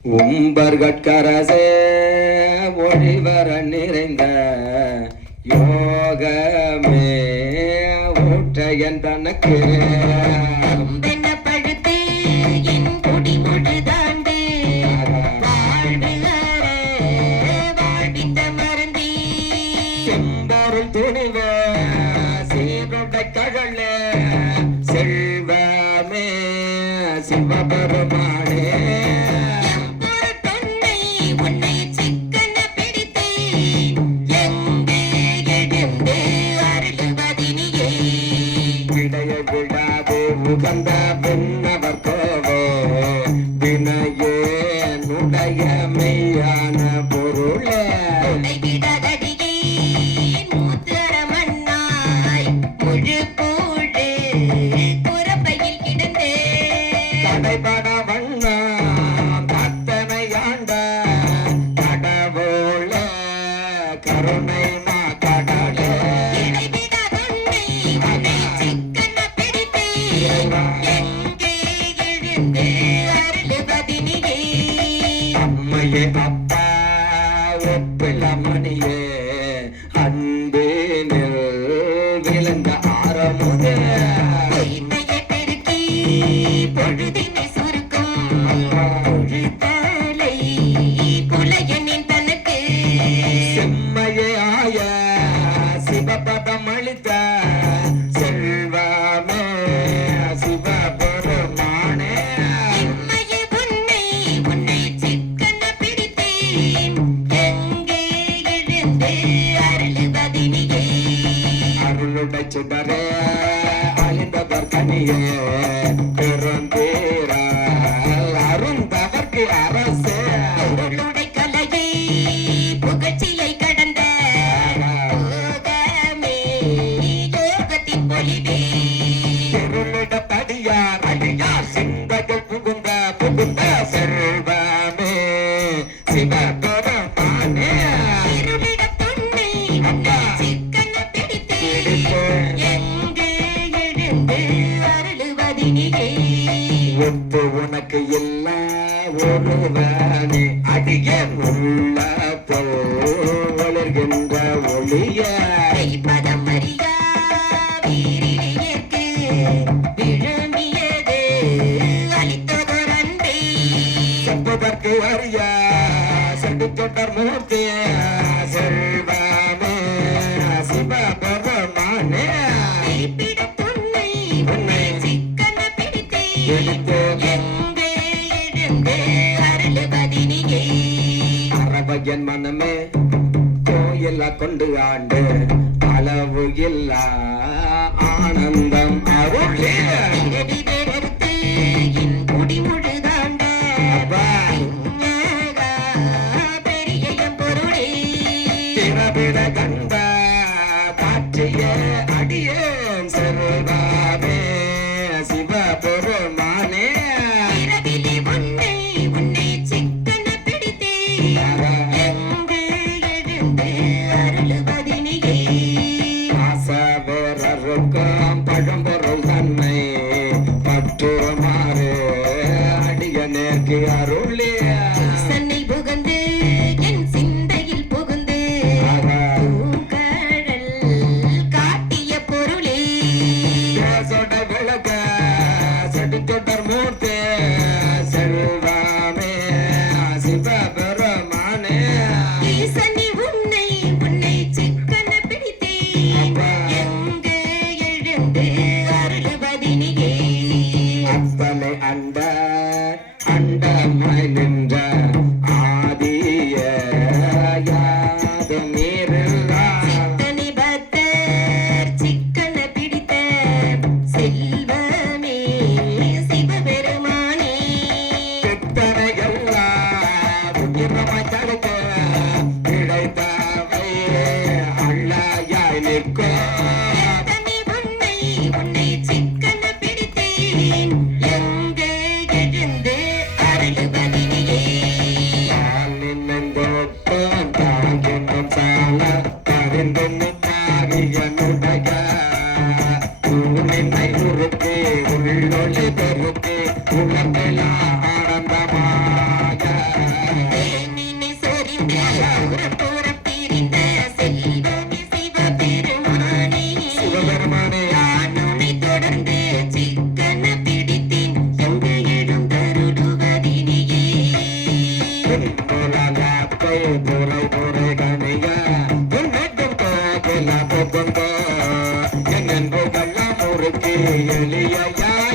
உம்பர்கட்கரசே ஒளிவர நிறைந்த யோகமே ஊற்றையன் தனக்கு துணிவ சீருடை கழல செல்வமே சிவபெருமானே விடைய விடாது உகந்த பின்னவர் கோவே வினையே நுடைய மெய்யான பொருளே கடைபட வண்ணா கத்தனை ஆண்ட கடவுள கருணை மா கடலே அம்மையே அப்பா ஒப்பில மணியே அன்பேனில் விளங்க ஆரமுதே பொழுதினை சுருக்கும் பொழுதலை புலையனின் தனக்கு செம்மையே ஆய சிவபதம் அளித்த செல்வமே சிவபெருமானே எம்மைய உன்னை சிக்கன பிடித்தேன் எங்கே எழுந்து அருளுவதினியே அருளுடை சுடரே அழிந்தவர் கனியே பெருந்தேர அருந்தவர்க்கு அரசே பொருளுடை கலையை புகழ்ச்சியை கடந்த யோகமே யோகத்தின் பொலிவே பொருளிட படியார் அடியார் சிந்தைகள் புகுந்த செல்வமே சிவபெருமானே இருளிடத் துன்னை உன்னை சிக்கன பிடித்தேன் எங்கே எழுந்து அருளுவதினியே ஒப்பு உனக்கு எல்லா ஒருவனே அடிய உள்ள வளர்கின்ற ஒளிய பதம் அறியா வீரிலேற்கு விழுமியது அளித்ததோர் அன்பை செப்பதற்கு அறிய சென்று தொடர் மூர்த்தி செல்வமே சிவபெருமானே கைப்பிடத் துன்னை உன்னை சிக்கன பிடித்தேன் எங்கே எழுந்து அருளுவதினியே அரவையன் மனமே கோயிலா கொண்டு ஆண்டு அளவு இல்லா ஆனந்தம் அருளே பிறவிபெறத்து என் குடிமுழுதாண்ட பெரிய பொருளே திறவிட கண்ட காட்சிய அடியேன் செல்வாமே சிவபெருமானே இரவிலே உன்னை சிக்கன பிடித்தேன் எங்கே எழுந்து அருளுவதினியே ஆசவேரருக்கும் பழம்பொருள் தன்னை பற்றுமாறு அடியனேற்கு அருளே சன்னை புகுந்து என் சிந்தையில் புகுந்து பூங்கழல் காட்டிய பொருளே சொட விளக்க செடி தொடர் மூர்த்தி செல்வாமே சிவபெருமானே ஈசனி உன்னை சிக்கன பிடித்தேன் எங்கே எழுந்து அருளுவதினியே அப்பனை அண்டமாய் நின்ற ஆதிய யாது மீறில்லா சித்தனை பக்தர் சிக்கன பிடித்த செல்வமே சிவபெருமானே பித்தனை எல்லாம் புத்திரமாய் தடுக்க கிடைத்தவை அள்ளாயாய் நிற்கும் உன்னை சிக்கன பிடித்தேன் எங்கே எழுந்து அருளுவதினியே நின்றோட்டம் தாங்கினும் சால பரிந்தும் தாகியனுடைய நின்னை உறுப்பே உள்ளொளி பெருப்பே உலகெல்லாம் ஆனந்தமாக ஊருக்கு எளிய யானை